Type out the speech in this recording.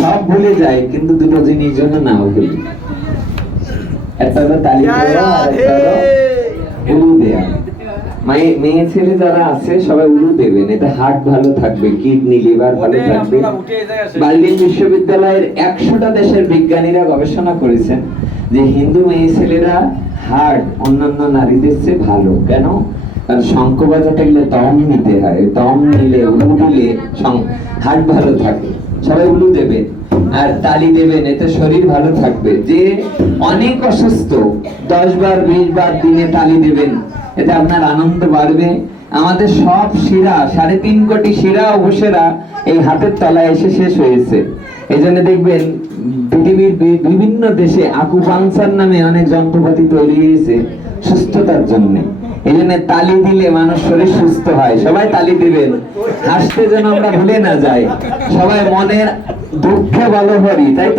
সব ভুলে যায় কিন্তু দুটো জিনিস জন্য নাও ভুলি। একটা হলো তালি দেওয়া আর একটা হলো উলু মায়ে মেয়ে ছেলে যারা আছে সবাই উলু দেবেন। এতে হার্ট ভালো থাকবে কিডনি লিভার ভালো থাকবে। বার্লিন বিশ্ববিদ্যালয়ের একশোটা দেশের বিজ্ঞানীরা গবেষণা করেছেন যে হিন্দু মেয়ে ছেলেরা হার্ট অন্যান্য নারীদের চেয়ে ভালো। কেন? কারণ শঙ্খ বাজাতে গেলে দম নিতে হয়, দম নিলে উলু দিলে হার্ট ভালো থাকে, সবাই উলু দেবেন আর তালি দেবেন, এতে শরীর ভালো থাকবে। যে অনেক অসুস্থ, দশ বার, বিশ বার দিনে তালি দেবেন, এতে আপনার আনন্দ বাড়বে। আমাদের সব শিরা, সাড়ে তিন কোটি শিরা অবসেরা এই হাতের তলায় এসে শেষ হয়েছে। এই জন্য দেখবেন, পৃথিবীর বিভিন্ন দেশে আকুপাংসার নামে অনেক যন্ত্রপাতি তৈরি হয়েছে সুস্থতার জন্য। এই তালি দিলে মানুষ শরীর সুস্থ হয়। সবাই তালি দিবেন। হাসতে যেন আমরা ভুলে না যাই। সবাই মনের দুঃখে ভালো করি তাই তো?